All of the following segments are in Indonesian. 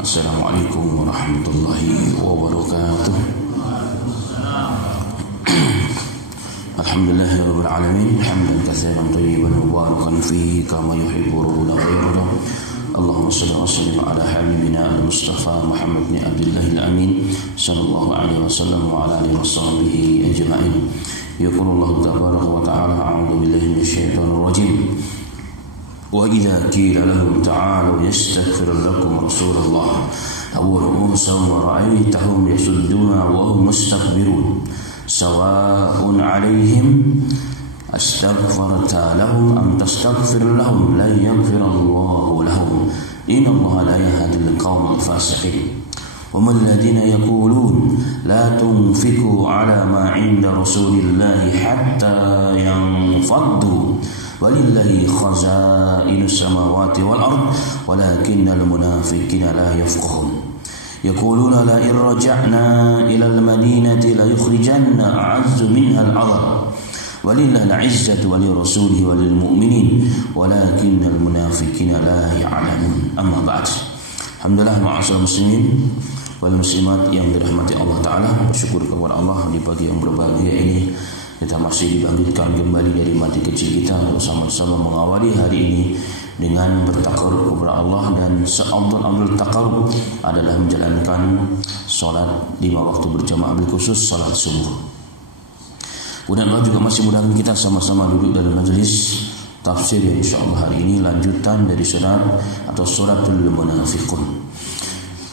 Assalamualaikum warahmatullahi wabarakatuh. Alhamdulillahirabbil alamin, hamdan katsiran thayyiban mubarakan fihi kama yuhibbu rabbuna wa yarda. Allahumma shalli wa sallim ala habibina al-Mustafa Muhammad bin Abdullah al-Amin sallallahu alaihi wasallam wa ala alihi washabbihi ajma'in. Yaqulullahu tabaraka wa ta'ala, a'udzu billahi minasyaitonir rajim. وَإِذَا قِيلَ لَهُمْ تَعَالَوْا يَسْتَغْفِرْ لَكُمْ رَسُولُ اللَّهِ رُءُوسَهُمْ وَرَأَيْتَهُمْ يَصُدُّونَ وَهُمْ مُسْتَكْبِرُونَ سَوَاءٌ عَلَيْهِمْ أَسْتَغْفَرْتَ لَهُمْ أَمْ تَسْتَغْفِرْ لَهُمْ لَن يَغْفِرَ اللَّهُ لَهُمْ إِنَّ اللَّهَ لَا يَهْدِي الْقَوْمَ الْفَاسِقِينَ وَمَا الَّذِينَ يَقُولُونَ لَا تُنْفِقُوا عَلَى مَا عِندَ رَسُولِ اللَّهِ حَتَّى يَنفَضُّوا وَلِلَّهِ خَزَائِنُ السَّمَاوَاتِ وَالْأَرْضِ وَلَكِنَّ الْمُنَافِقِينَ لَا يَفْقَهُونَ يَقُولُونَ لَئِن رَّجَعْنَا إِلَى الْمَدِينَةِ لَيُخْرِجَنَّ أَعَزُّ مِنْهَا الْأَذَلَّ وَلِلَّهِ الْعِزَّةُ وَلِرَسُولِهِ وَلِلْمُؤْمِنِينَ وَلَكِنَّ الْمُنَافِقِينَ لَا يَعْلَمُونَ. Amma ba'd. Alhamdulillah, ma'asyiral muslimin wal muslimat yang dirahmati Allah Ta'ala. Bersyukur kepada Allah di pagi yang berbahagia ini kita masih dibangkitkan kembali dari mati kecil kita untuk sama-sama mengawali hari ini dengan bertakarub kepada Allah. Dan seafdal takarub adalah menjalankan sholat 5 waktu berjamaah, bil khusus sholat subuh. Kemudian Allah juga masih mudahkan kita sama-sama duduk dalam majelis tafsir yang insyaallah hari ini lanjutan dari surat atau suratul munafiqun.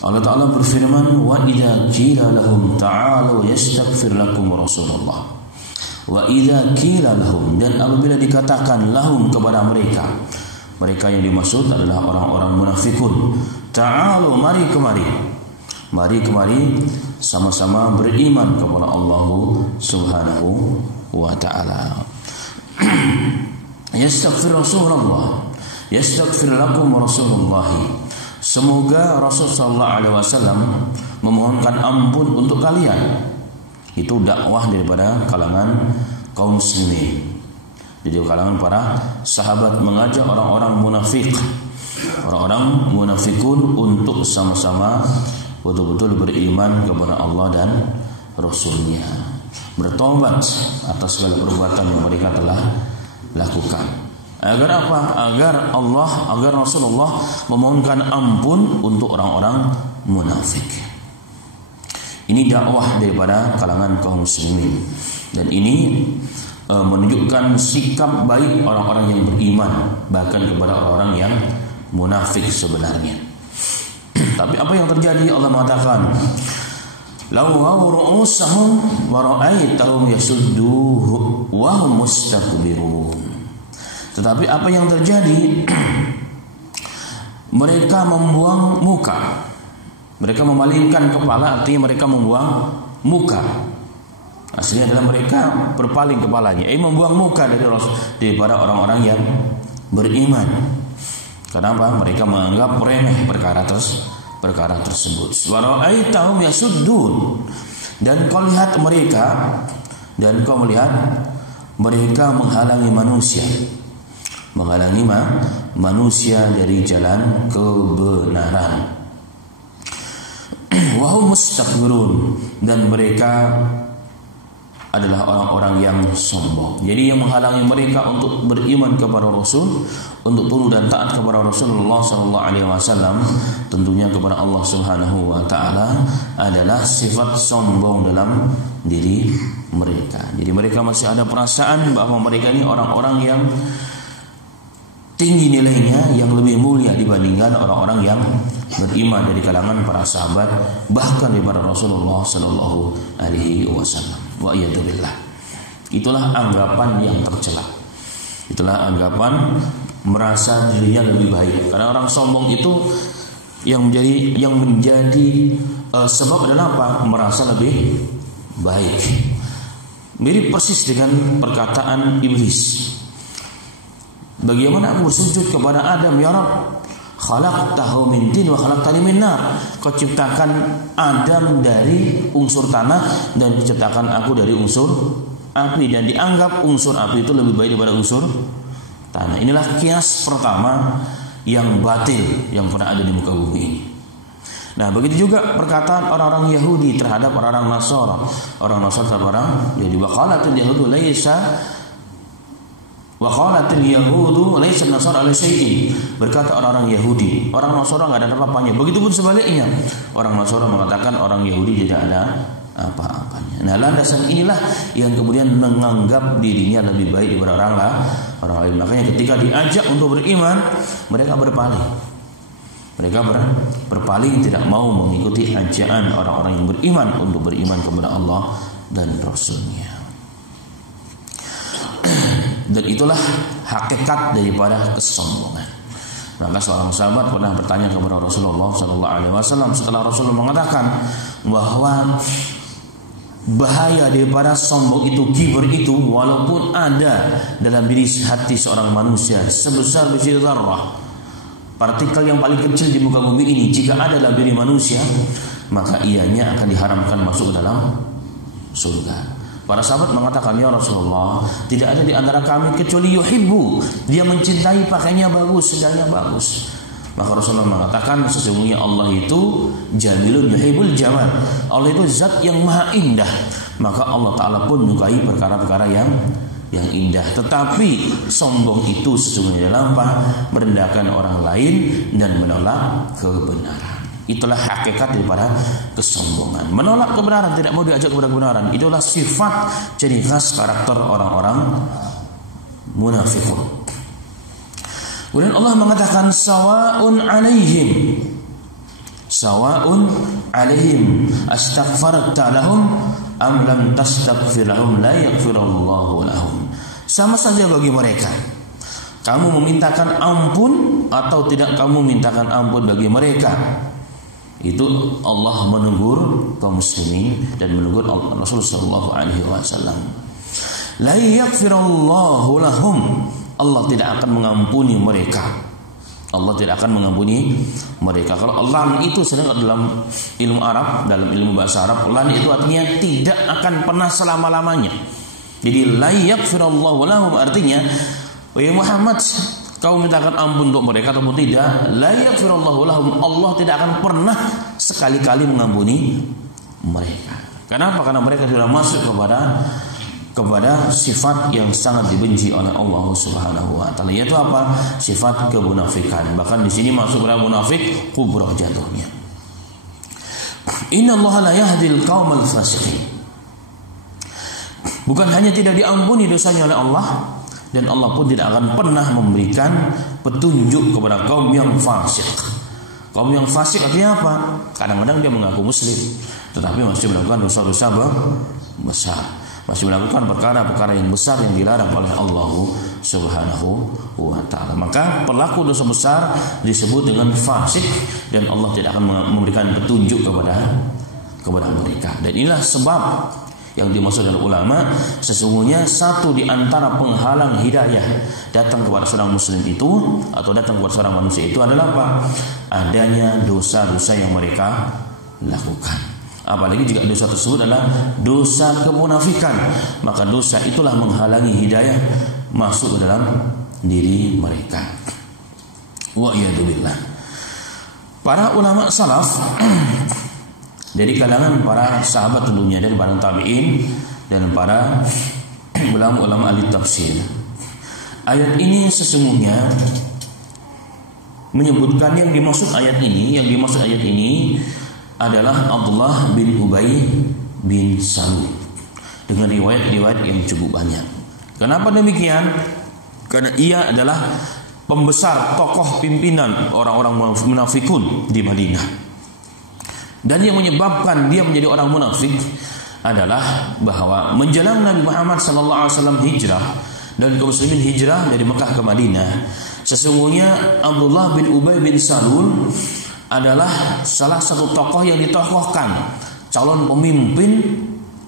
Allah Ta'ala berfirman, wa idza qila lahum ta'alu yastaghfir lakum rasulullah. Wa idza qila lahum, dan apabila dikatakan lahum kepada mereka, mereka yang dimaksud adalah orang-orang munafikun, ta'alu, mari kemari sama-sama beriman kepada Allah Subhanahu wa ta'ala. Yastaghfir Rasulullah, yastaghfir lakum Rasulullah. Semoga Rasul sallallahu alaihi wasallam memohonkan ampun untuk kalian. Itu dakwah daripada kalangan kaum muslimin. Jadi kalangan para sahabat mengajak orang-orang munafik, orang-orang munafikun untuk sama-sama betul-betul beriman kepada Allah dan Rasulnya, bertobat atas segala perbuatan yang mereka telah lakukan. Agar apa? Agar Rasulullah memohonkan ampun untuk orang-orang munafik. Ini dakwah daripada kalangan kaum muslimin, dan ini menunjukkan sikap baik orang-orang yang beriman, bahkan kepada orang-orang yang munafik sebenarnya. Tapi apa yang terjadi? Allah mengatakan, law ru'usahum wa ra'aitahum yasudduhu wa hum mustakbirun. Tetapi apa yang terjadi? Mereka membuang muka. Mereka memalingkan kepala, artinya mereka membuang muka. Aslinya adalah mereka berpaling kepalanya, membuang muka daripada orang-orang yang beriman. Kenapa? Mereka menganggap remeh perkara tersebut. Wa ra'aitahum yasuddun, dan kau melihat mereka menghalangi manusia dari jalan kebenaran. Wahum mustakbirun, dan mereka adalah orang-orang yang sombong. Jadi yang menghalangi mereka untuk beriman kepada Rasul, untuk tunduk dan taat kepada Rasulullah SAW, tentunya kepada Allah Subhanahu wa Ta'ala, adalah sifat sombong dalam diri mereka. Jadi mereka masih ada perasaan bahwa mereka ini orang-orang yang tinggi nilainya, yang lebih mulia dibandingkan orang-orang yang beriman dari kalangan para sahabat, bahkan daripada Rasulullah sallallahu alaihi wasallam. Wa iyadzubillah. Itulah anggapan yang tercela. Itulah anggapan merasa dirinya lebih baik. Karena orang sombong itu yang menjadi sebab adalah apa? Merasa lebih baik. Mirip persis dengan perkataan iblis. Bagaimana aku bersujud kepada Adam, ya Rabb, khalaqtahu min tin wa khalaqtani min nar. Kau ciptakan Adam dari unsur tanah dan ciptakan aku dari unsur api, dan dianggap unsur api itu lebih baik daripada unsur tanah. Inilah kias pertama yang batil yang pernah ada di muka bumi ini. Nah, begitu juga perkataan orang-orang Yahudi terhadap orang-orang Nasara. Orang Nasara terhadap orang Yahudi. Wa qalatil yahudu laysa Nasara ala syai'in. Berkata orang-orang Yahudi, orang Nasara enggak ada apa-apanya. Begitupun sebaliknya. Orang Nasara mengatakan orang Yahudi tidak ada apa-apanya. Nah, landasan inilah yang kemudian menganggap dirinya lebih baik daripada orang lain. Makanya ketika diajak untuk beriman, mereka berpaling. Mereka berpaling, tidak mau mengikuti ajakan orang-orang yang beriman untuk beriman kepada Allah dan Rasul-Nya. Dan itulah hakikat daripada kesombongan. Maka seorang sahabat pernah bertanya kepada Rasulullah SAW setelah Rasulullah mengatakan bahwa bahaya daripada sombong itu, kibir itu, walaupun ada dalam diri hati seorang manusia sebesar biji zarrah, partikel yang paling kecil di muka bumi ini, jika ada dalam diri manusia, maka ianya akan diharamkan masuk ke dalam surga. Para sahabat mengatakan, ya Rasulullah, tidak ada di antara kami kecuali yuhibbu, dia mencintai pakainya bagus, segalanya bagus. Maka Rasulullah mengatakan, sesungguhnya Allah itu jamilun yuhibbul jamal. Allah itu zat yang maha indah, maka Allah Ta'ala pun menyukai perkara-perkara yang indah. Tetapi sombong itu sesungguhnya adalah merendahkan orang lain dan menolak kebenaran. Itulah hakikat daripada kesombongan. Menolak kebenaran, tidak mau diajak kepada kebenaran. Itulah sifat ciri khas karakter orang-orang munafiqun. Kemudian Allah mengatakan sawa'un alaihim astaghfarta lahum am lam tastaghfir lahum la yaghfirullahu lahum. Sama saja bagi mereka, kamu memintakan ampun atau tidak kamu mintakan ampun bagi mereka. Itu Allah menegur kaum muslimin dan menegur Rasulullah sallallahu alaihi wasallam. La yaghfirullahu lahum. Allah tidak akan mengampuni mereka. Allah tidak akan mengampuni mereka. Kalau lan itu sedang dalam ilmu Arab, dalam ilmu bahasa Arab, lan itu artinya tidak akan pernah selama-lamanya. Jadi la yaghfirullahu lahum artinya, ya Muhammad, kau mintakan ampun untuk mereka ataupun tidak, la yaghfirullahu lahum, Allah tidak akan pernah sekali-kali mengampuni mereka. Kenapa? Karena mereka sudah masuk kepada sifat yang sangat dibenci oleh Allah Subhanahu wa taala, yaitu apa? Sifat kemunafikan. Bahkan di sini masuk pada munafik kubra jatuhnya. Innallaha la yahdil qaumal fasiqin. Bukan hanya tidak diampuni dosanya oleh Allah, dan Allah pun tidak akan pernah memberikan petunjuk kepada kaum yang fasik. Kaum yang fasik artinya apa? Kadang-kadang dia mengaku muslim, tetapi masih melakukan dosa-dosa besar, masih melakukan perkara-perkara yang besar yang dilarang oleh Allah Subhanahu wa taala. Maka pelaku dosa besar disebut dengan fasik, dan Allah tidak akan memberikan petunjuk kepada mereka. Dan inilah sebab yang dimaksud oleh ulama, sesungguhnya satu di antara penghalang hidayah datang kepada seorang muslim itu, atau datang kepada seorang manusia itu adalah apa? Adanya dosa-dosa yang mereka lakukan. Apalagi jika dosa tersebut adalah dosa kemunafikan, maka dosa itulah menghalangi hidayah masuk ke dalam diri mereka. Wa iyadzubillah. Para ulama salaf dari kalangan para sahabat tentunya, dan para tabi'in, dan para ulama-ulama ahli tafsir, ayat ini sesungguhnya menyebutkan yang dimaksud ayat ini adalah Abdullah bin Ubay bin Salul, dengan riwayat-riwayat yang cukup banyak. Kenapa demikian? Karena ia adalah pembesar, tokoh pimpinan orang-orang munafikun di Madinah. Dan yang menyebabkan dia menjadi orang munafik adalah bahwa menjelang Nabi Muhammad SAW hijrah dan kaum muslimin hijrah dari Mekah ke Madinah, sesungguhnya Abdullah bin Ubay bin Salul adalah salah satu tokoh yang ditokohkan, calon pemimpin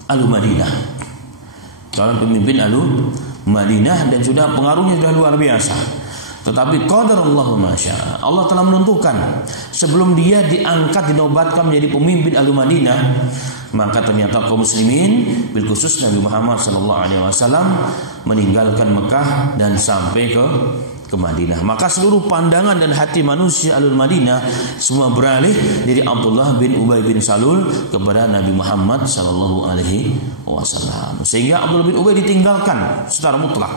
Al-Madinah, dan sudah pengaruhnya sudah luar biasa. Tetapi qadarullahu ma syaa, Allah telah menentukan sebelum dia diangkat, dinobatkan menjadi pemimpin Al-Madinah, maka ternyata kaum muslimin bil khusus Nabi Muhammad sallallahu alaihi wasallam meninggalkan Mekah dan sampai ke ke Madinah. Maka seluruh pandangan dan hati manusia Ahlul Madinah semua beralih dari Abdullah bin Ubay bin Salul kepada Nabi Muhammad sallallahu alaihi wasallam. Sehingga Abdullah bin Ubay ditinggalkan secara mutlak.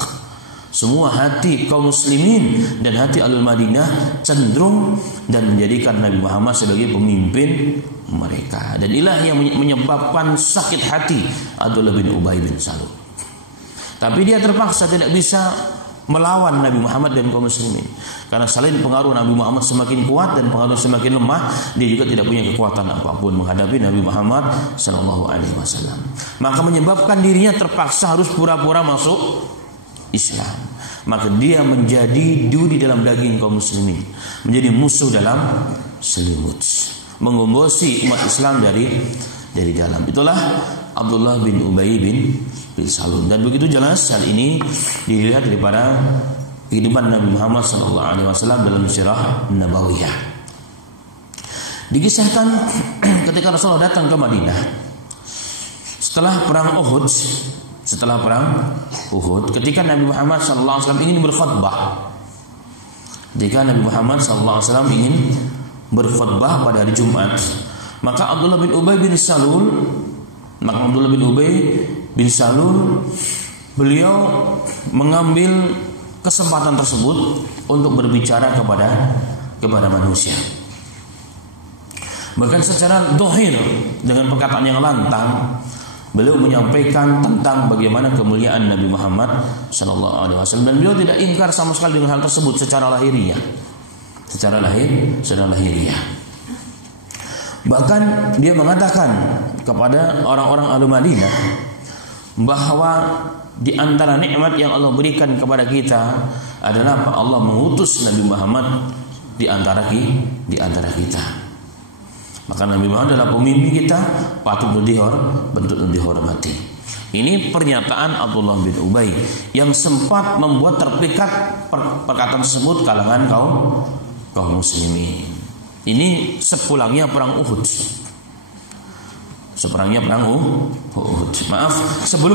Semua hati kaum muslimin dan hati Ahlul Madinah cenderung dan menjadikan Nabi Muhammad sebagai pemimpin mereka. Dan inilah yang menyebabkan sakit hati Abdullah bin Ubay bin Salul. Tapi dia terpaksa tidak bisa melawan Nabi Muhammad dan kaum muslimin. Karena selain pengaruh Nabi Muhammad semakin kuat dan pengaruh semakin lemah, dia juga tidak punya kekuatan apapun menghadapi Nabi Muhammad sallallahu alaihi wasallam. Maka menyebabkan dirinya terpaksa harus pura-pura masuk Islam. Maka dia menjadi duri dalam daging kaum muslimin, menjadi musuh dalam selimut, menggombosi umat Islam dari dalam. Itulah Abdullah bin Ubay bin Salul. Dan begitu jelas hal ini dilihat daripada kehidupan Nabi Muhammad SAW dalam sirah Nabawiyah. Dikisahkan ketika Rasulullah datang ke Madinah setelah perang Uhud, ketika Nabi Muhammad SAW ingin berkhutbah, ketika Nabi Muhammad SAW ingin berkhutbah pada hari Jumat, maka Abdullah bin Ubay bin Salul beliau mengambil kesempatan tersebut untuk berbicara kepada manusia. Bahkan secara dohir dengan perkataan yang lantang beliau menyampaikan tentang bagaimana kemuliaan Nabi Muhammad SAW, dan beliau tidak ingkar sama sekali dengan hal tersebut secara lahiriah. Bahkan dia mengatakan kepada orang-orang Ahlul Madinah bahwa di antara nikmat yang Allah berikan kepada kita adalah Allah mengutus Nabi Muhammad di antara kita. Maka Nabi Muhammad adalah pemimpin kita, patut dihormati. Ini pernyataan Abdullah bin Ubay yang sempat membuat terpikat perkataan tersebut kalangan kaum muslimin. Ini sepulangnya perang Uhud. Sebelum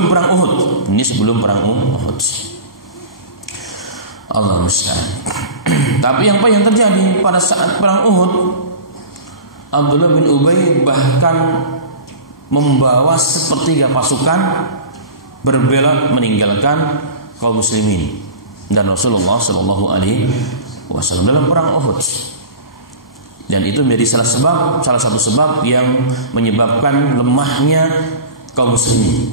perang Uhud. Ini sebelum perang Uhud. Allah musta'an. Tapi apa yang terjadi pada saat perang Uhud, Abdullah bin Ubay bahkan membawa sepertiga pasukan berbelot meninggalkan kaum muslimin dan Rasulullah sallallahu alaihi wasallam dalam perang Uhud. Dan itu menjadi salah satu sebab yang menyebabkan lemahnya kaum muslimin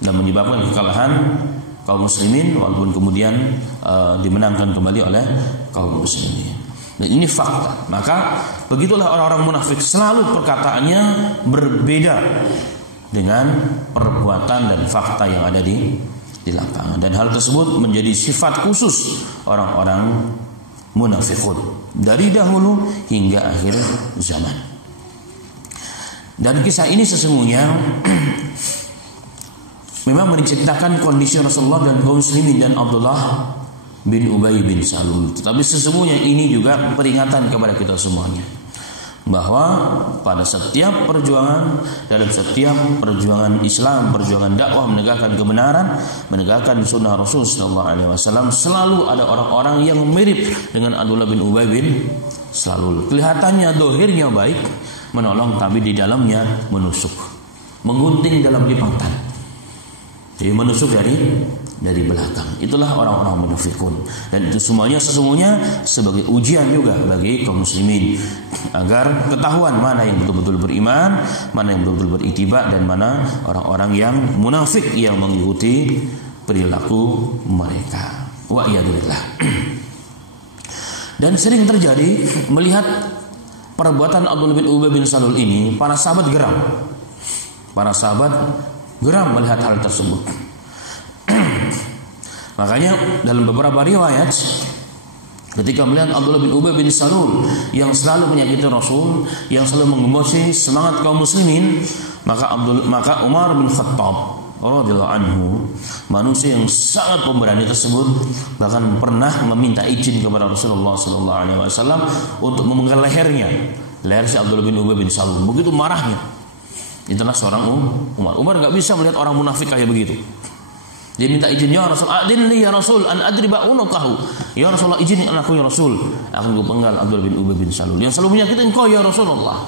dan menyebabkan kekalahan kaum muslimin, walaupun kemudian dimenangkan kembali oleh kaum muslimin. Dan ini fakta. Maka begitulah orang-orang munafik, selalu perkataannya berbeda dengan perbuatan dan fakta yang ada di lapangan. Dan hal tersebut menjadi sifat khusus orang-orang munafikun dari dahulu hingga akhir zaman. Dan kisah ini sesungguhnya memang menceritakan kondisi Rasulullah dan kaum muslimin dan Abdullah bin Ubay bin Salul. Tetapi sesungguhnya ini juga peringatan kepada kita semuanya, bahwa pada setiap perjuangan, dalam setiap perjuangan Islam, perjuangan dakwah menegakkan kebenaran, menegakkan sunnah Rasul sallallahu alaihi wasallam, selalu ada orang-orang yang mirip dengan Abdullah bin Ubay bin Salul. Kelihatannya dohirnya baik, menolong, tapi di dalamnya menusuk, menggunting dalam lipatan. Jadi menusuk dari belakang. Itulah orang-orang munafikun. Dan itu semuanya sesungguhnya sebagai ujian juga bagi kaum muslimin, agar ketahuan mana yang betul-betul beriman, mana yang betul-betul beritiba, dan mana orang-orang yang munafik yang mengikuti perilaku mereka. Wa iyadillah. Dan sering terjadi melihat perbuatan Abdullah bin Ubay bin Salul ini, para sahabat geram melihat hal tersebut. Makanya dalam beberapa riwayat, ketika melihat Abdullah bin Ubay bin Salul yang selalu menyakiti Rasul, yang selalu menggembosi semangat kaum muslimin, maka Umar bin Khattab radhiyallahu anhu, manusia yang sangat pemberani tersebut, bahkan pernah meminta izin kepada Rasulullah sallallahu alaihi wasallam untuk memenggal leher si Abdullah bin Ubay bin Salul. Begitu marahnya. Itulah seorang Umar. Umar enggak bisa melihat orang munafik kayak begitu. Dia minta izin, ya Rasul, adinli ya Rasul an adriba unuqahu. Ya Rasulullah, izinin anakku ya Rasul, akan ku penggal Abdullah bin Ubay bin Salul. Yang selalu menyakiti engkau ya Rasulullah.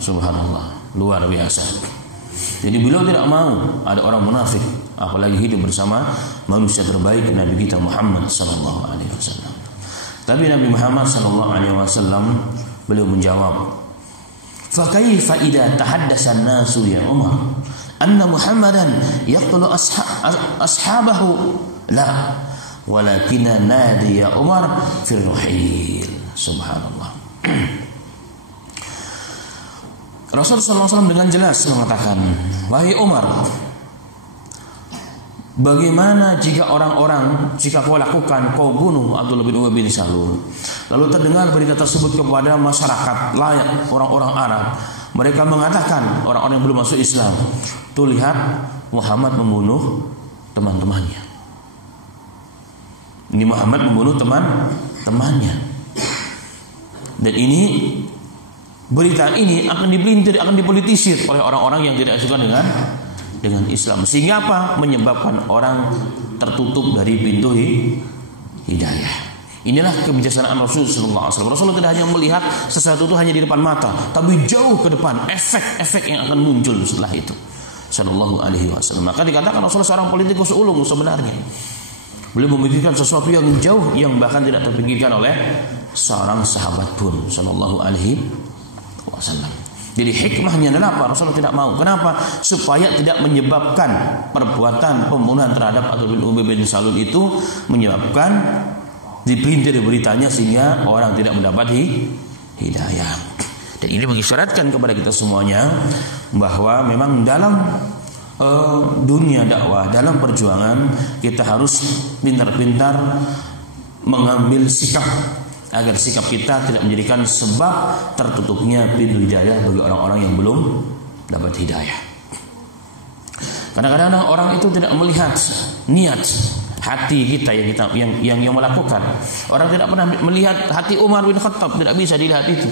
Subhanallah, luar biasa. Jadi beliau tidak mau ada orang munafik, apalagi hidup bersama manusia terbaik Nabi kita Muhammad sallallahu alaihi wasallam. Tapi Nabi Muhammad sallallahu alaihi wasallam beliau menjawab, "Fa kaifa idza tahaddasa an-nasu ya Umar anna Muhammadan yaqtulu ashabahu?" La, walakinna nadi ya Umar fil ruhil. Subhanallah. Rasulullah SAW dengan jelas mengatakan, wahai Umar, bagaimana jika kau lakukan, kau bunuh Abdullah bin Ubay bin Salul, lalu terdengar berita tersebut kepada masyarakat layak orang-orang Arab, mereka mengatakan, orang-orang yang belum masuk Islam, tuh lihat Muhammad membunuh teman-temannya. Ini Muhammad membunuh teman-temannya. Dan ini berita ini akan dipelintir, akan dipolitisir oleh orang-orang yang tidak suka dengan Islam. Sehingga apa? Menyebabkan orang tertutup dari pintu hidayah. Inilah kebijaksanaan Rasulullah SAW. Rasulullah tidak hanya melihat sesuatu itu hanya di depan mata, tapi jauh ke depan, efek-efek yang akan muncul setelah itu. Sallallahu alaihi wasallam. Maka dikatakan Rasulullah seorang politikus ulung sebenarnya. Beliau memikirkan sesuatu yang jauh, yang bahkan tidak terpikirkan oleh seorang sahabat pun. Sallallahu alaihi wasallam. Jadi hikmahnya adalah apa? Rasulullah tidak mau. Kenapa? Supaya tidak menyebabkan perbuatan pembunuhan terhadap Abdullah bin Ubay bin Salul itu menyebabkan dipelintir beritanya sehingga orang tidak mendapat hidayah. Dan ini mengisyaratkan kepada kita semuanya bahwa memang dalam dunia dakwah, dalam perjuangan kita harus pintar-pintar mengambil sikap agar sikap kita tidak menjadikan sebab tertutupnya pintu hidayah bagi orang-orang yang belum dapat hidayah. Kadang-kadang orang itu tidak melihat niat hati kita yang melakukan. Orang tidak pernah melihat hati Umar bin Khattab, tidak bisa dilihat itu.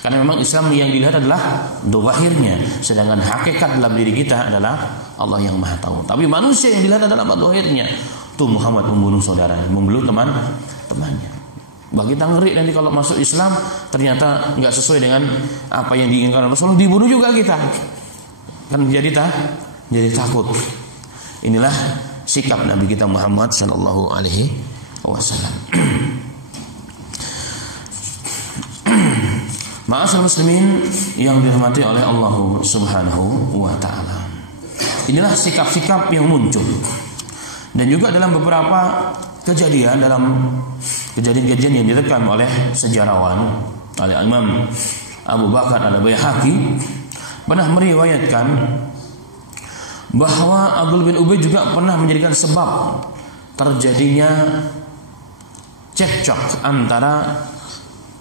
Karena memang Islam yang dilihat adalah zahirnya, sedangkan hakikat dalam diri kita adalah Allah yang Maha Tahu. Tapi manusia yang dilihat adalah zahirnya. Tuh Muhammad membunuh saudaranya, membunuh temannya. Bagi kita ngeri nanti kalau masuk Islam ternyata nggak sesuai dengan apa yang diinginkan Rasulullah, dibunuh juga kita. Kan jadi takut. Inilah sikap Nabi kita Muhammad sallallahu alaihi wasallam. Ma'asyiral muslimin yang dirahmati oleh Allah Subhanahu wa taala. Inilah sikap-sikap yang muncul. Dan juga dalam beberapa kejadian yang direkam oleh sejarawan, oleh Imam Abu Bakar Al-Baihaqi pernah meriwayatkan bahwa Abdul bin Ubay juga pernah menjadikan sebab terjadinya cekcok antara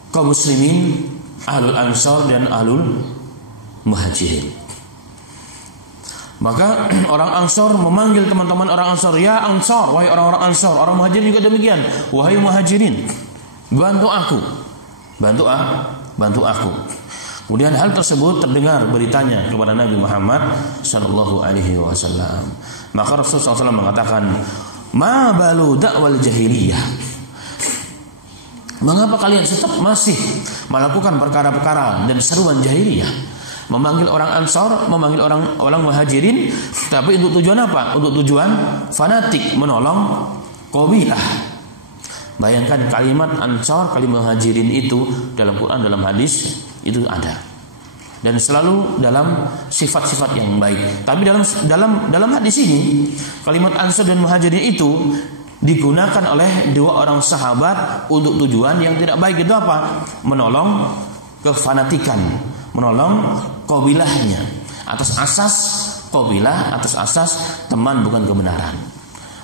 kaum muslimin Ahlul Ansar dan Ahlul Muhajirin. Maka orang Ansar memanggil teman-teman orang Ansar, ya Ansar, wahai orang-orang Ansar. Orang Muhajirin juga demikian, wahai Muhajirin, bantu aku. Kemudian hal tersebut terdengar beritanya kepada Nabi Muhammad sallallahu alaihi wasallam. Maka Rasulullah SAW mengatakan, ma balu dakwal jahiliyah. Mengapa kalian tetap masih melakukan perkara-perkara dan seruan jahiliyah? Memanggil orang Ansar, memanggil orang Muhajirin, tapi untuk tujuan apa? Untuk tujuan fanatik, menolong qabilah. Bayangkan kalimat Ansar, kalimat Muhajirin itu dalam Quran, dalam hadis itu ada. Dan selalu dalam sifat-sifat yang baik. Tapi dalam hadis ini, kalimat Ansar dan Muhajirin itu digunakan oleh dua orang sahabat untuk tujuan yang tidak baik. Itu apa? Menolong kefanatikan, menolong qabilahnya atas asas qabilah, atas asas teman bukan kebenaran.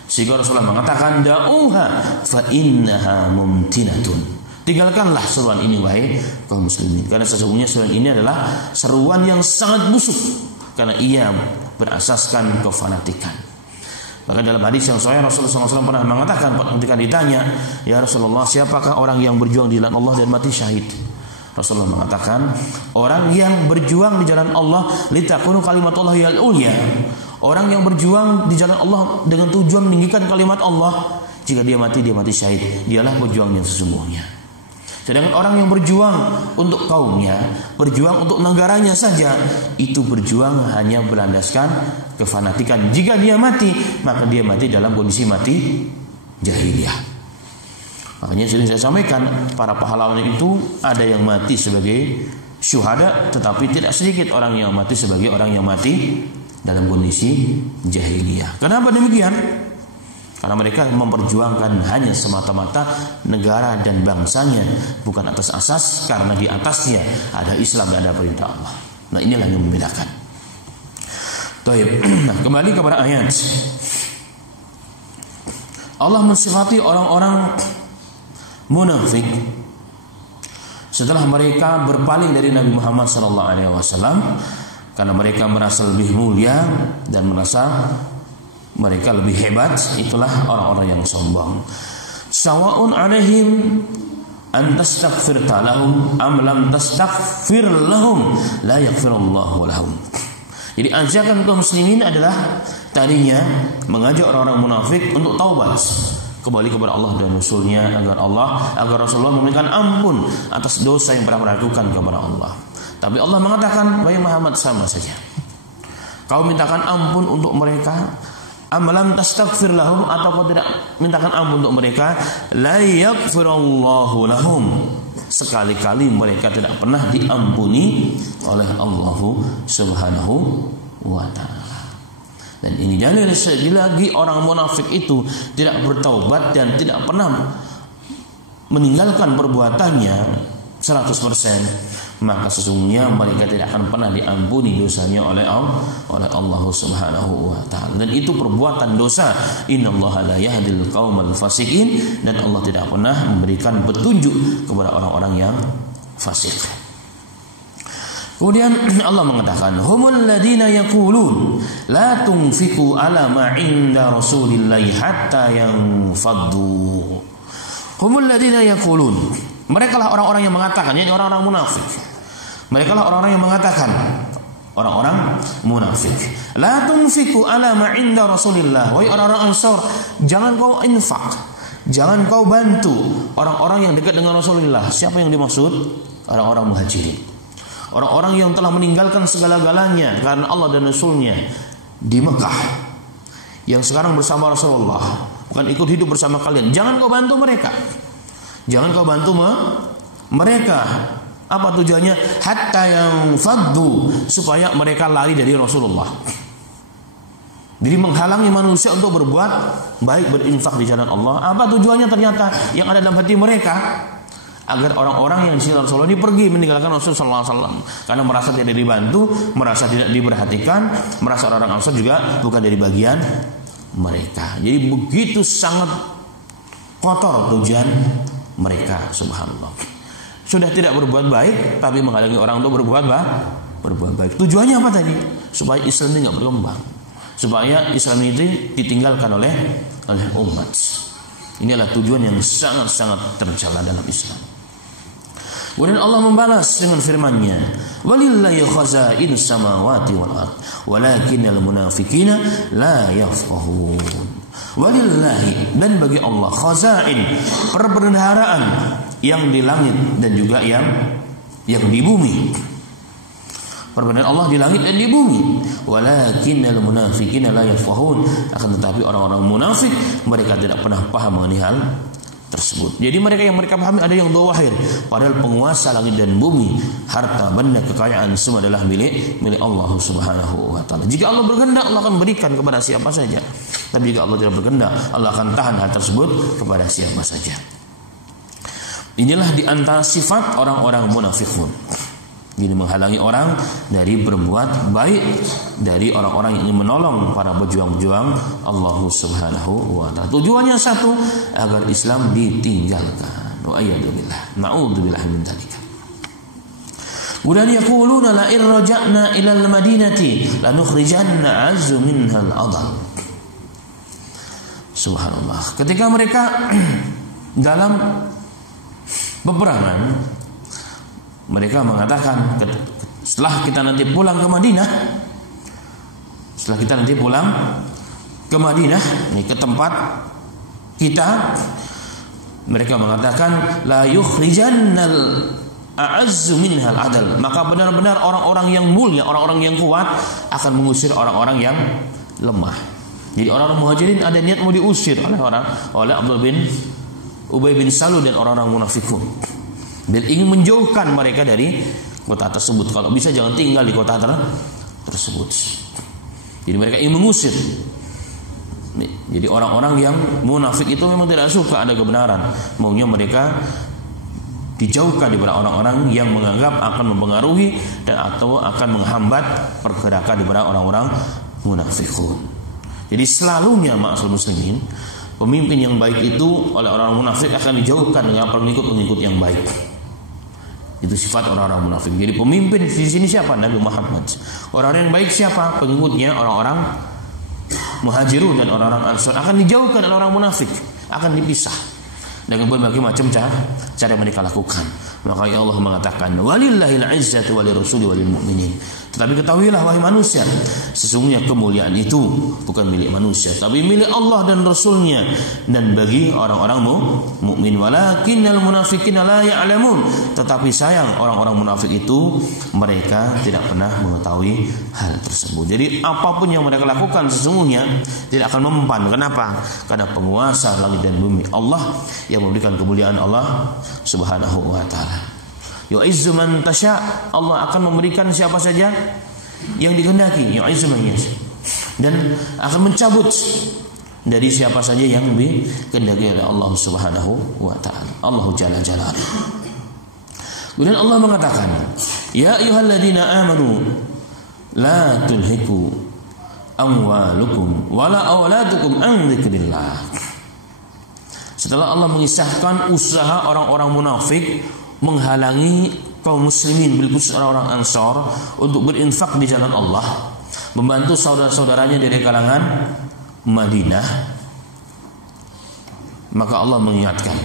Sehingga Rasulullah mengatakan, da'uha fa innaha mumtinatun. Tinggalkanlah seruan ini wahai kaum muslimin, karena sesungguhnya seruan ini adalah seruan yang sangat busuk, karena ia berasaskan kefanatikan. Maka dalam hadis yang sahih Rasulullah SAW pernah mengatakan ketika ditanya, ya Rasulullah, siapakah orang yang berjuang di jalan Allah dan mati syahid? Rasulullah mengatakan, orang yang berjuang di jalan Allah litakunu kalimatullahi al-ulya, Orang yang berjuang di jalan Allah dengan tujuan meninggikan kalimat Allah, jika dia mati syahid. Dialah pejuang yang sesungguhnya. Sedangkan orang yang berjuang untuk kaumnya, berjuang untuk negaranya saja, itu berjuang hanya berlandaskan kefanatikan. Jika dia mati, maka dia mati dalam kondisi mati jahiliyah. Makanya sering saya sampaikan, para pahlawan itu ada yang mati sebagai syuhada, tetapi tidak sedikit orang yang mati sebagai orang yang mati dalam kondisi jahiliyah. Kenapa demikian? Karena mereka memperjuangkan hanya semata-mata negara dan bangsanya, bukan atas asas karena di atasnya ada Islam dan ada perintah Allah. Nah, inilah yang membedakan. Baik. Nah, kembali kepada ayat. Allah mensifati orang-orang munafik setelah mereka berpaling dari Nabi Muhammad SAW, karena mereka merasa lebih mulia dan merasa mereka lebih hebat. Itulah orang-orang yang sombong. Sawa'un 'alaihim an tastaghfirta lahum am lam tastaghfir lahum la yaghfirullahu lahum. Jadi ajakan kaum muslimin adalah tadinya mengajak orang-orang munafik untuk taubat, kembali kepada Allah dan Rasulnya, agar Rasulullah memberikan ampun atas dosa yang pernah melakukan kepada Allah. Tapi Allah mengatakan, wahai Muhammad, sama saja. Kau mintakan ampun untuk mereka, amalam tastaghfir lahum, ataupun tidak mintakan ampun untuk mereka, la yaghfirullahu lahum, sekali-kali mereka tidak pernah diampuni oleh Allah Subhanahu wa ta'ala. Dan ini dalil lagi orang munafik itu tidak bertaubat dan tidak pernah meninggalkan perbuatannya 100%, maka sesungguhnya mereka tidak akan pernah diampuni dosanya oleh Allah Subhanahu wa ta'ala. Dan itu perbuatan dosa. Innallaha la yahdil qaumal fasiqin, dan Allah tidak pernah memberikan petunjuk kepada orang-orang yang fasik. Kemudian Allah mengatakan, humul ladina yaqulun la tunfiqu ala ma 'inda rasulillahi hatta yanfaddu. Humul ladina yaqulun, mereka lah orang-orang yang mengatakan, yakni orang-orang munafik. Mereka lah orang-orang yang mengatakan, orang-orang munafik, la tunfiqu ala ma 'inda Rasulillah. Wahai orang-orang Ansar, jangan kau infak, jangan kau bantu orang-orang yang dekat dengan Rasulullah. Siapa yang dimaksud? Orang-orang Muhajirin. Orang-orang yang telah meninggalkan segala-galanya karena Allah dan Rasulnya di Mekah, yang sekarang bersama Rasulullah, bukan ikut hidup bersama kalian. Jangan kau bantu mereka. Jangan kau bantu mereka. Apa tujuannya? Hatta yang faddu, supaya mereka lari dari Rasulullah. Jadi menghalangi manusia untuk berbuat baik, berinfak di jalan Allah. Apa tujuannya? Ternyata yang ada dalam hati mereka, agar orang-orang yang di sisi Rasulullah ini pergi meninggalkan Rasulullah SAW, karena merasa tidak dibantu, merasa tidak diperhatikan, merasa orang-orang Ansar juga bukan dari bagian mereka. Jadi begitu sangat kotor tujuan mereka, subhanallah. Sudah tidak berbuat baik, tapi menghalangi orang untuk berbuat baik. Tujuannya apa tadi? Supaya Islam ini nggak berkembang, supaya Islam ini ditinggalkan oleh umat. Inilah tujuan yang sangat-sangat tercela dalam Islam. Kemudian Allah membalas dengan firman-Nya, walillahi khazainus samawati wal ard walakinnal munafiqina la yafqahun. Walillahi, dan bagi Allah, khazain, perbendaharaan yang di langit dan juga yang di bumi. Perbendaharaan Allah di langit dan di bumi. Walakinnal munafiqina la yafqahun, akan tetapi orang-orang munafik mereka tidak pernah paham mengenai hal tersebut. Jadi mereka pahami ada yang dhahir, padahal penguasa langit dan bumi, harta, benda, kekayaan semua adalah milik Allah Subhanahu wa ta'ala. Jika Allah berkehendak, Allah akan berikan kepada siapa saja. Tapi jika Allah tidak berkehendak, Allah akan tahan hal tersebut kepada siapa saja. Inilah di antara sifat orang-orang munafikun. Ini menghalangi orang dari berbuat baik, dari orang-orang yang ingin menolong para pejuang-pejuang Allah Subhanahu wa ta'ala. Tujuannya satu, agar Islam ditinggalkan. Wa ayyadzubillah. Na'udzubillah min dzalika. Kemudian yaquluna la in raja'na ila al-madinati lanukhrijanna 'azzu minha al-adall. Subhanallah. Ketika mereka dalam peperangan, mereka mengatakan, setelah kita nanti pulang ke Madinah, Setelah kita nanti pulang ke Madinah, ke tempat kita, mereka mengatakan la yukhrijannal a'azzu minhal adal. Maka benar-benar orang-orang yang mulia, orang-orang yang kuat akan mengusir orang-orang yang lemah. Jadi orang-orang Muhajirin ada niat mau diusir oleh Abdul bin Ubay bin Salul dan orang-orang munafikun. Dia ingin menjauhkan mereka dari kota tersebut. Kalau bisa jangan tinggal di kota tersebut. Jadi mereka ingin mengusir. Jadi orang-orang yang munafik itu memang tidak suka ada kebenaran. Maunya mereka dijauhkan daripada orang-orang yang menganggap akan mempengaruhi dan atau akan menghambat pergerakan daripada orang-orang munafikun. Jadi selalunya ma'asyiral muslimin, pemimpin yang baik itu oleh orang munafik akan dijauhkan dengan pengikut-pengikut yang baik. Itu sifat orang-orang munafik. Jadi pemimpin di sini siapa? Nabi Muhammad. Orang-orang yang baik siapa? Pengikutnya orang-orang Muhajirun dan orang-orang Ansar akan dijauhkan oleh orang munafik, akan dipisah dengan berbagai macam cara yang mereka lakukan. Maka Allah mengatakan walillahil izzatu walirrasuli walil mu'minin. Tetapi ketahuilah wahai manusia, sesungguhnya kemuliaan itu bukan milik manusia, tapi milik Allah dan Rasulnya, dan bagi orang-orang mukmin. Walakinnal munafiqina la ya'lamun. Tetapi sayang orang-orang munafik itu mereka tidak pernah mengetahui hal tersebut. Jadi apapun yang mereka lakukan sesungguhnya tidak akan mempan. Kenapa? Karena penguasa langit dan bumi Allah yang memberikan kemuliaan Allah Subhanahu wa taala. Yu'izzu man tasya, Allah akan memberikan siapa saja yang dikehendaki. Yu'izzu man yasha, dan akan mencabut dari siapa saja yang dikehendaki oleh Allah Subhanahu wa taala. Allahu jalla jalaluhu. Kemudian Allah mengatakan, ya ayyuhalladzina amanu la tulhiku amwalukum wala auladukum an dzikrillah. Setelah Allah mengisahkan usaha orang-orang munafik menghalangi kaum muslimin, khusus orang-orang Ansar, untuk berinfak di jalan Allah, membantu saudara-saudaranya dari kalangan Madinah, maka Allah mengingatkan,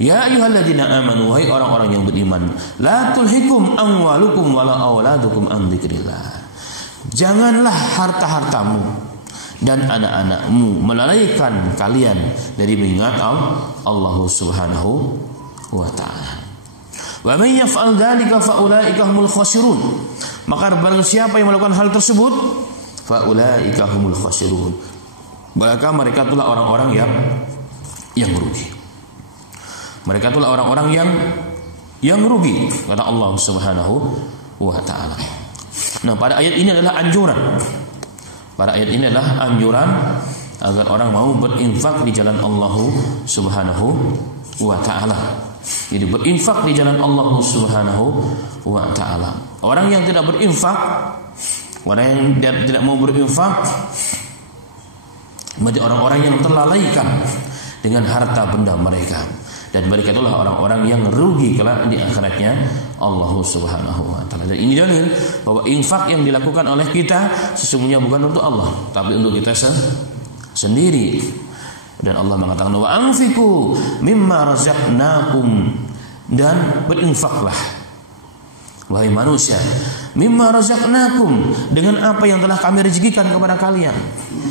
ya ayyuhalladzina amanu, wahai orang-orang yang beriman, la tulhikum amwalukum wala auladukum an dzikrillah. Janganlah harta-hartamu dan anak-anakmu melalaikan kalian dari mengingat Allah Subhanahu wa taala. Wa man yaf'al dzalika fa ulaika humul khasirun. Maka barang siapa yang melakukan hal tersebut, fa ulaika humul khasirun, maka mereka itulah orang-orang yang rugi. Mereka itulah orang-orang yang rugi, kata Allah Subhanahu wa taala. Nah, pada ayat ini adalah anjuran. Pada ayat ini adalah anjuran agar orang mau berinfak di jalan Allah Subhanahu wa taala. Jadi berinfak di jalan Allah Subhanahu wa taala. Orang yang tidak berinfak, orang yang tidak mau berinfak, menjadi orang-orang yang terlalaikan dengan harta benda mereka, dan mereka itulah orang-orang yang rugi kelak di akhiratnya Allah Subhanahu wa taala. Dan ini dalil bahwa infak yang dilakukan oleh kita sesungguhnya bukan untuk Allah, tapi untuk kita sendiri. Dan Allah mengatakan wa anfiqu mimma razaqnakum, dan berinfaklah wahai manusia mimma razaqnakum, dengan apa yang telah kami rezekikan kepada kalian.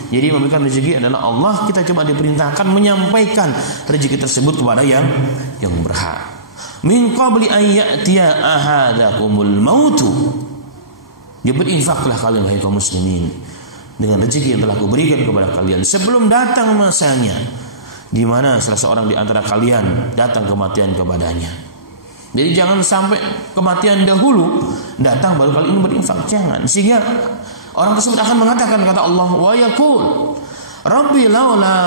Jadi memberikan rezeki adalah Allah. Kita coba diperintahkan menyampaikan rezeki tersebut kepada yang berhak. Min qabli an ya'tiya ahadakumul mautu. Dia berinfaklah kalian wahai kaum muslimin dengan rezeki yang telah kuberikan kepada kalian sebelum datang masanya, di mana salah seorang di antara kalian datang kematian kepadanya. Jadi jangan sampai kematian dahulu datang baru kali ini berinfak, jangan. Sehingga orang tersebut akan mengatakan, kata Allah, wa yaqul rabbi laula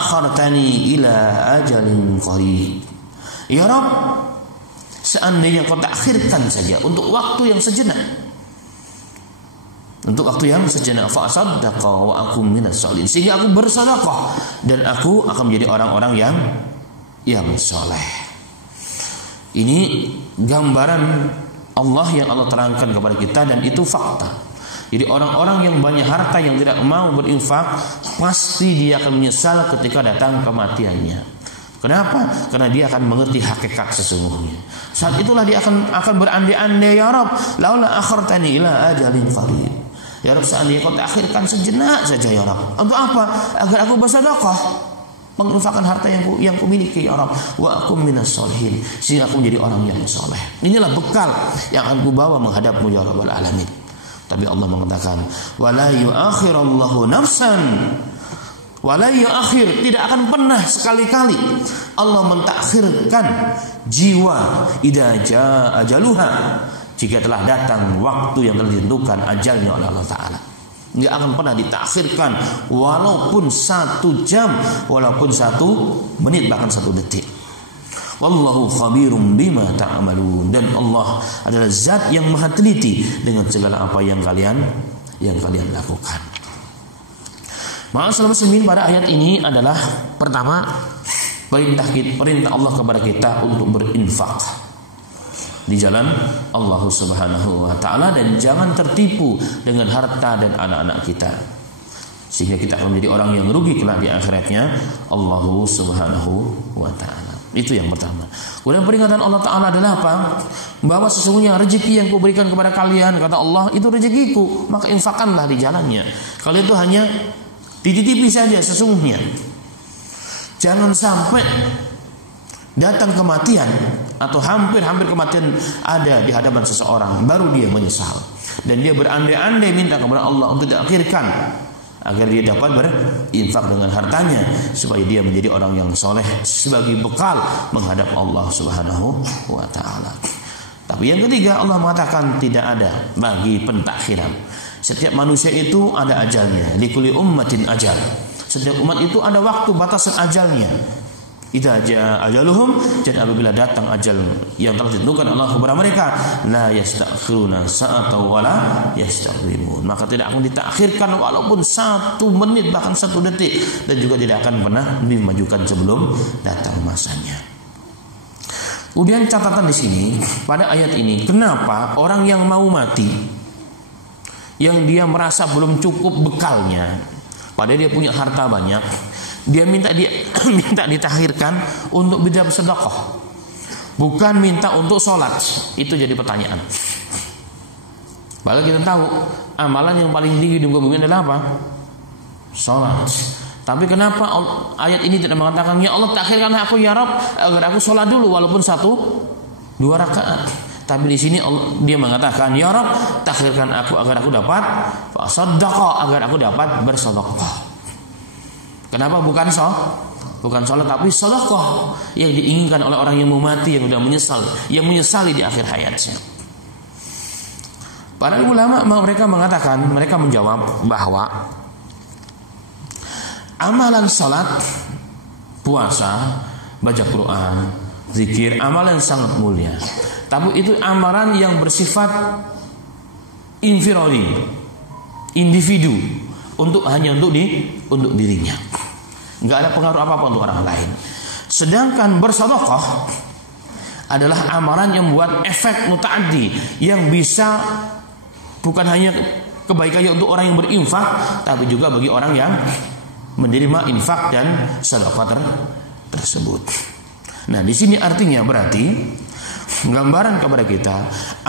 akhartani ila ajalin qarib. Ya Rabb, seandainya kau takhirkan saja untuk waktu yang sejenak, untuk waktu yang sejenak, fa asaddaqa wa akum minas sholihin, sehingga aku bersedekah dan aku akan menjadi orang-orang yang soleh. Ini gambaran Allah yang Allah terangkan kepada kita, dan itu fakta. Jadi orang-orang yang banyak harta yang tidak mau berinfak, pasti dia akan menyesal ketika datang kematiannya. Kenapa? Karena dia akan mengerti hakikat sesungguhnya. Saat itulah dia akan berandai-andai, ya Rabb, laula akhartani ila ajalin qarib. Ya Rabb, seandainya kau akhirkan sejenak saja ya Rabb. Untuk apa? Agar aku bersedekah, menginfakkan harta yang kumiliki ya Rabb. Wa akum minas sholihin, sehingga aku menjadi orang yang soleh. Inilah bekal yang akan kubawa menghadapmu ya Rabbal alamin. Tapi Allah mengatakan, wala yu'akhirallahu nafsan, wala yu'akhir, tidak akan pernah sekali-kali Allah mentakhirkan jiwa idza jaa ajaluha, jika telah datang waktu yang telah ditentukan ajalnya oleh Allah Ta'ala. Tidak akan pernah ditakhirkan walaupun 1 jam, walaupun 1 menit, bahkan 1 detik. Wallahu khabirum bima ta'malun, dan Allah adalah zat yang maha teliti dengan segala apa yang kalian lakukan. Ma'asyiral muslimin, pada ayat ini adalah pertama, perintah Allah kepada kita untuk berinfak di jalan Allah Subhanahu wa taala, dan jangan tertipu dengan harta dan anak-anak kita, sehingga kita akan menjadi orang yang rugi kelak di akhiratnya Allah Subhanahu wa taala. Itu yang pertama. Kemudian peringatan Allah Ta'ala adalah apa? Bahwa sesungguhnya rezeki yang kuberikan kepada kalian, kata Allah, itu rezekiku, maka infakkanlah di jalannya. Kalian itu hanya dititipi saja sesungguhnya. Jangan sampai datang kematian atau hampir kematian ada di hadapan seseorang, baru dia menyesal dan dia berandai-andai minta kepada Allah untuk diakhirkan, agar dia dapat berinfak dengan hartanya, supaya dia menjadi orang yang soleh sebagai bekal menghadap Allah Subhanahu wa ta'ala. Tapi yang ketiga, Allah mengatakan tidak ada bagi pentakhiran. Setiap manusia itu ada ajalnya. Likulli ummatin ajal. Setiap umat itu ada waktu batasan ajalnya. Idza jaa ajaluhum, dan apabila datang ajal yang telah ditentukan Allah kepada mereka, la yastakhiruna sa'atan wa la yastaqdimun, maka tidak akan ditakhirkan walaupun 1 menit, bahkan 1 detik, dan juga tidak akan pernah dimajukan sebelum datang masanya. Kemudian catatan di sini pada ayat ini, kenapa orang yang mau mati, yang dia merasa belum cukup bekalnya, padahal dia punya harta banyak, dia minta ditakhirkan untuk bersedekah, bukan minta untuk sholat. Itu jadi pertanyaan. Padahal kita tahu amalan yang paling tinggi di muka bumi adalah apa? Sholat. Tapi kenapa ayat ini tidak mengatakan, ya Allah takhirkanlah aku ya Rabb, agar aku sholat dulu walaupun 1-2 rakaat. Tapi di sini dia mengatakan, ya Rabb takhirkan aku agar aku dapat shadaqah, agar aku dapat bersedekah. Kenapa bukan sholat, tapi sedekah yang diinginkan oleh orang yang mau mati, yang sudah menyesal, yang menyesali di akhir hayatnya. Para ulama mereka menjawab bahwa amalan sholat, puasa, baca Quran, zikir, amalan sangat mulia. Tapi itu amalan yang bersifat infiradi, individu, hanya untuk dirinya. Enggak ada pengaruh apa-apa untuk orang lain. Sedangkan bersedekah adalah amalan yang membuat efek muta'addi, yang bisa bukan hanya kebaikannya untuk orang yang berinfak, tapi juga bagi orang yang menerima infak dan sedekah tersebut. Nah, di sini artinya berarti gambaran kepada kita,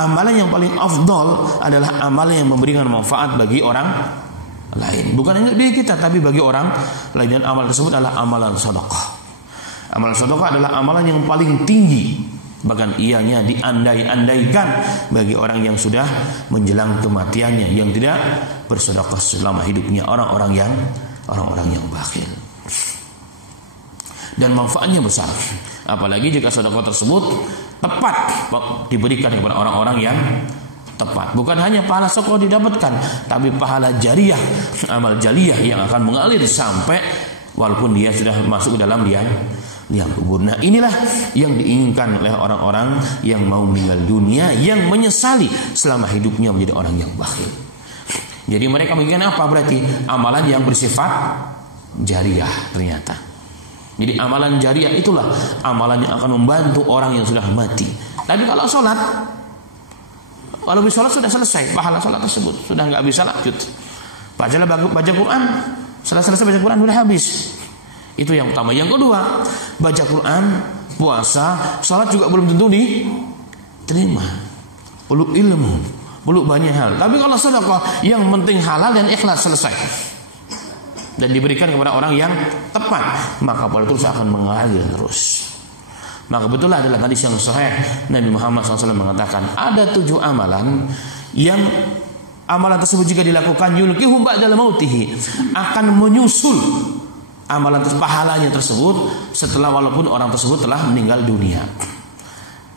amalan yang paling afdal adalah amalan yang memberikan manfaat bagi orang lain, bukan hanya diri kita, tapi bagi orang lain. Dan amal tersebut adalah amalan sedekah. Amalan sedekah adalah amalan yang paling tinggi, bahkan ianya diandai-andaikan bagi orang yang sudah menjelang kematiannya, yang tidak bersedekah selama hidupnya, orang-orang yang bakhil. Dan manfaatnya besar, apalagi jika sedekah tersebut tepat diberikan kepada orang-orang yang tepat. Bukan hanya pahala sedekah didapatkan, tapi pahala jariah, amal jariah yang akan mengalir sampai walaupun dia sudah masuk ke dalam liang kubur. Nah, inilah yang diinginkan oleh orang-orang yang mau meninggal dunia, yang menyesali selama hidupnya menjadi orang yang bakhil. Jadi mereka menginginkan apa? Berarti amalan yang bersifat jariah ternyata. Jadi amalan jariah itulah amalan yang akan membantu orang yang sudah mati. Tapi kalau sholat, walaupun sholat sudah selesai, pahala sholat tersebut sudah nggak bisa lanjut. Baca Quran, setelah selesai baca Quran sudah habis. Itu yang pertama. Yang kedua, baca Quran, puasa, sholat juga belum tentu diterima. Perlu ilmu, perlu banyak hal. Tapi kalau sedekah yang penting halal dan ikhlas, selesai. Dan diberikan kepada orang yang tepat, maka pahala terus akan mengalir terus. Maka betul adalah hadis yang sahih, Nabi Muhammad SAW mengatakan ada 7 amalan yang amalan tersebut jika dilakukan yulqihum ba'dal mautihi, akan menyusul amalan pahalanya tersebut setelah, walaupun orang tersebut telah meninggal dunia.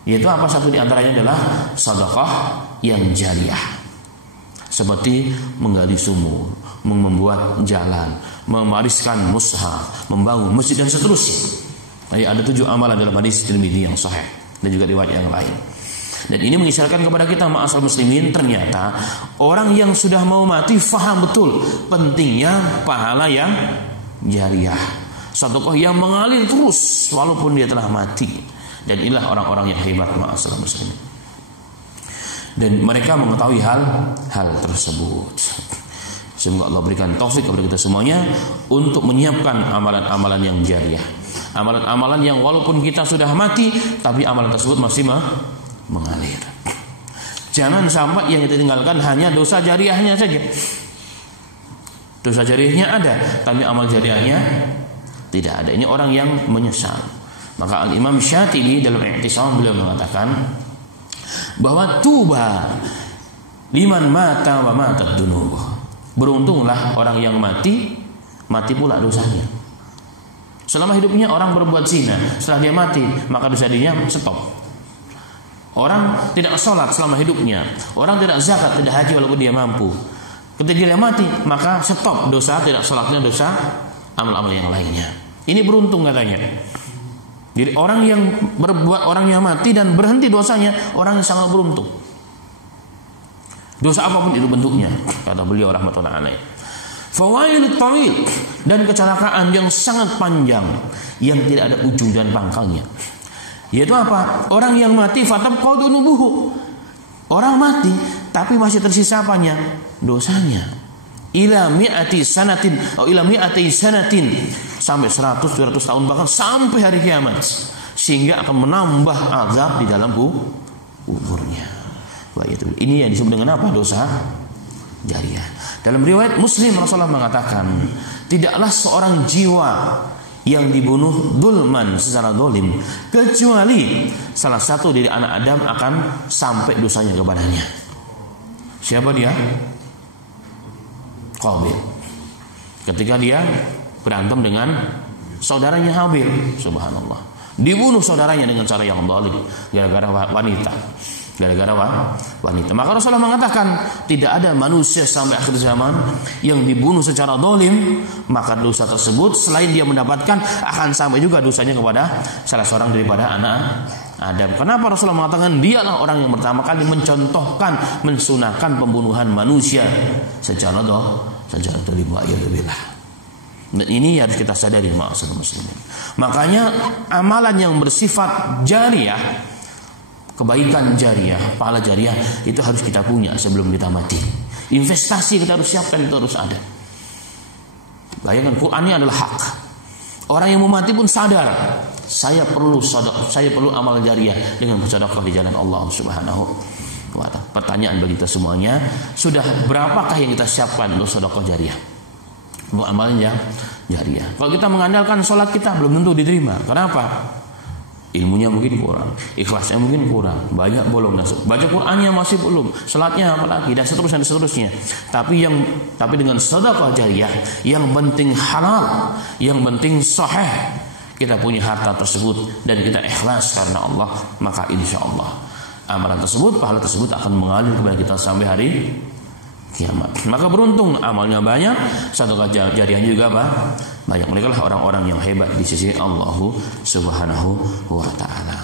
Yaitu apa? Satu di antaranya adalah sedekah yang jariah, seperti menggali sumur, membuat jalan, mewariskan mushaf, membangun masjid dan seterusnya. Jadi ada 7 amalan dalam hadis Tirmidzi yang sahih dan juga riwayat yang lain. Dan ini mengisyaratkan kepada kita ma'asal muslimin, ternyata orang yang sudah mau mati faham betul pentingnya pahala yang jariah, sedekah yang mengalir terus walaupun dia telah mati. Dan inilah orang-orang yang hebat ma'asal muslimin. Dan mereka mengetahui hal tersebut. Semoga Allah berikan taufik kepada kita semuanya untuk menyiapkan amalan-amalan yang jariah, amalan-amalan yang walaupun kita sudah mati tapi amalan tersebut masih mengalir. Jangan sampai yang kita tinggalkan hanya dosa jariahnya saja. Dosa jariahnya ada, tapi amal jariahnya tidak ada. Ini orang yang menyesal. Maka Al-Imam Syatibi dalam I'tisam beliau mengatakan bahwa tuba liman mata wa matat dunub. Beruntunglah orang yang mati pula dosanya. Selama hidupnya orang berbuat zina, setelah dia mati maka dosa dia stop. Orang tidak sholat selama hidupnya, orang tidak zakat, tidak haji walaupun dia mampu. Ketika dia mati maka stop dosa tidak sholatnya, dosa amal-amal yang lainnya. Ini beruntung katanya. Jadi orang yang berbuat, orang yang mati dan berhenti dosanya, orang yang sangat beruntung. Dosa apapun itu bentuknya, kata beliau rahmatullahi alaih. Fawailut tawil, dan kecelakaan yang sangat panjang yang tidak ada ujung dan pangkalnya. Yaitu apa? Orang yang mati fatabqa dunubuhu. Orang mati tapi masih tersisa apanya? Dosanya. Ila mi'ati sanatin atau ila mi'ati sanatin, sampai 100-200 tahun, bahkan sampai hari kiamat, sehingga akan menambah azab di dalam kuburnya. Wah, itu ini yang disebut dengan apa? Dosa jariah. Dalam riwayat Muslim Rasulullah mengatakan, tidaklah seorang jiwa yang dibunuh dulman secara dolim kecuali salah satu dari anak Adam akan sampai dosanya kepadanya. Siapa dia? Qabil. Ketika dia berantem dengan saudaranya Habil, subhanallah, dibunuh saudaranya dengan cara yang dolim gara-gara wanita. Maka Rasulullah mengatakan tidak ada manusia sampai akhir zaman yang dibunuh secara dolim, maka dosa tersebut selain dia mendapatkan akan sampai juga dosanya kepada salah seorang daripada anak Adam. Kenapa Rasulullah mengatakan dialah orang yang pertama kali mencontohkan, mensunahkan pembunuhan manusia secara dolim. Dan ini harus kita sadari ma'asyiral muslimin. Makanya amalan yang bersifat jariah, kebaikan jariah, pahala jariah itu harus kita punya sebelum kita mati. Investasi kita harus siapkan, itu harus ada. Bayangkan, Quran ini adalah hak. Orang yang mau mati pun sadar, saya perlu amal jariah dengan bersedekah di jalan Allah Subhanahu wa ta'ala. Pertanyaan bagi kita semuanya, sudah berapakah yang kita siapkan untuk sedekah jariah? Untuk amalnya jariah. Kalau kita mengandalkan sholat kita belum tentu diterima. Kenapa? Ilmunya mungkin kurang, ikhlasnya mungkin kurang, banyak bolong masuk, baca Qur'annya masih belum, salatnya apalagi, dan seterusnya. Tapi dengan sedekah jariah yang penting halal, yang penting sahih, kita punya harta tersebut dan kita ikhlas karena Allah, maka insya Allah amalan tersebut, pahala tersebut akan mengalir kepada kita sampai hari kiamat. Maka beruntung, amalnya banyak, sedekah jariahnya juga banyak. Mereka lah orang-orang yang hebat di sisi Allah Subhanahu wa ta'ala.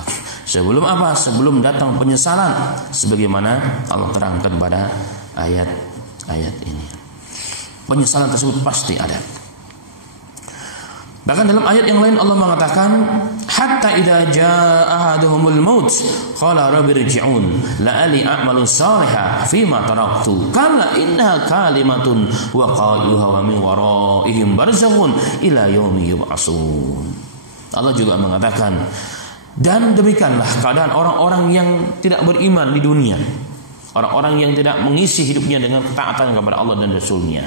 Sebelum apa? Sebelum datang penyesalan, sebagaimana Allah terangkan pada ayat ini. Penyesalan tersebut pasti ada. Bahkan dalam ayat yang lain Allah mengatakan, hatta idza jaa ahaduhumul maut qala rabbi irji'un la'ali a'malu shalihan fima taraktu kala innaha kalimatun wa qailuha wa min waraihim barzakhun ila yaumi yub'atsun. Allah juga mengatakan, dan demikianlah keadaan orang-orang yang tidak beriman di dunia. Orang-orang yang tidak mengisi hidupnya dengan ketaatan kepada Allah dan Rasul-Nya.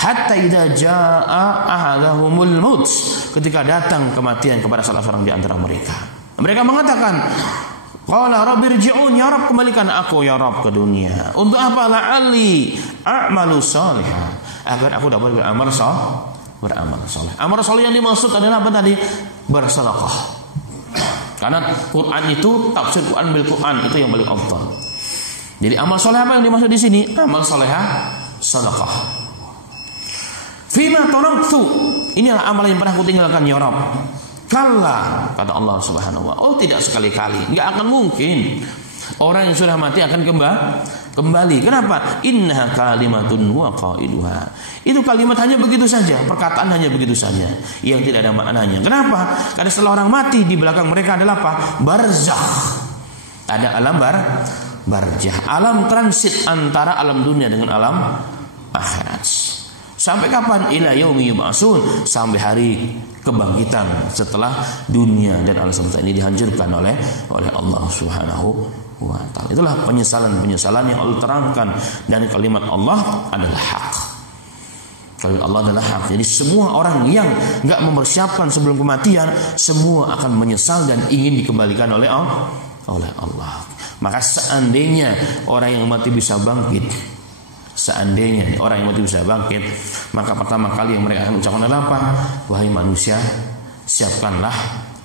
Hatta idza jaa ahadahumul maut, ketika datang kematian kepada salah seorang di antara mereka. Mereka mengatakan, qala rabbirji'un, ya Rabb, kembalikan aku ya Rabb ke dunia. Untuk apa? La'alli a'malu shalihan, agar aku dapat beramal saleh. Amal saleh yang dimaksud adalah apa tadi? Bersedekah. Karena Quran itu, tafsir Quran bil Quran itu yang paling afdal. Jadi amal saleh apa yang dimaksud di sini? Amal salehah sedekah. Fima taraktu, inilah amal yang pernah aku tinggalkan ya Rabb. Kalla, kata Allah Subhanahu wa ta'ala, oh tidak sekali-kali, enggak akan mungkin orang yang sudah mati akan kembali. Kenapa? Innaha kalimatun wa qailuha. Itu kalimat hanya begitu saja, perkataan hanya begitu saja yang tidak ada maknanya. Kenapa? Karena setelah orang mati di belakang mereka adalah apa? Barzakh. Ada alam barzakh, alam transit antara alam dunia dengan alam akhirat. Sampai kapan? Ila yaumi yub'atsun, sampai hari kebangkitan setelah dunia dan alam semesta ini dihancurkan oleh Allah Subhanahu wa ta'ala. Itulah penyesalan yang Allah terangkan, dan kalimat Allah adalah hak. Kalimat Allah adalah hak. Jadi semua orang yang enggak mempersiapkan sebelum kematian, semua akan menyesal dan ingin dikembalikan oleh Allah. Maka seandainya orang yang mati bisa bangkit, maka pertama kali yang mereka akan ucapkan adalah apa? Wahai manusia, siapkanlah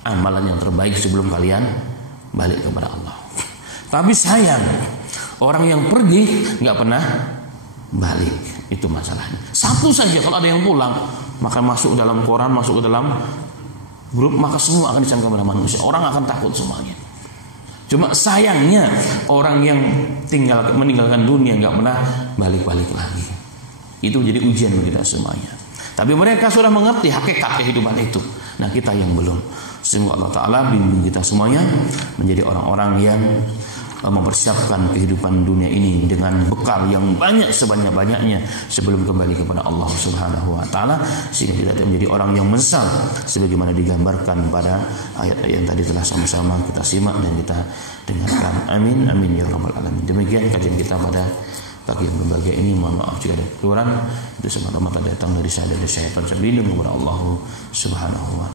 amalan yang terbaik sebelum kalian balik kepada Allah. Tapi sayang, orang yang pergi nggak pernah balik, itu masalahnya. Satu saja kalau ada yang pulang, maka masuk ke dalam koran, masuk ke dalam grup, maka semua akan dicampur kepada manusia. Orang akan takut semuanya. Cuma sayangnya orang yang meninggalkan dunia nggak pernah balik-balik lagi. Itu jadi ujian bagi kita semuanya. Tapi mereka sudah mengerti hakikat kehidupan itu. Nah, kita yang belum. Semoga Allah Ta'ala bimbing kita semuanya menjadi orang-orang yang mempersiapkan kehidupan dunia ini dengan bekal yang banyak sebanyak-banyaknya sebelum kembali kepada Allah Subhanahu wa ta'ala, sehingga tidak menjadi orang yang menyesal sebagaimana digambarkan pada ayat-ayat yang tadi telah sama-sama kita simak dan kita dengarkan. Amin amin ya rabbal alamin. Demikian kajian kita pada pagi yang berbahagia ini. Mohon maaf jika ada kekurangan. Itu semata-mata datang dari saya dan syaitan. Saya berlindung kepada Allah Subhanahu wa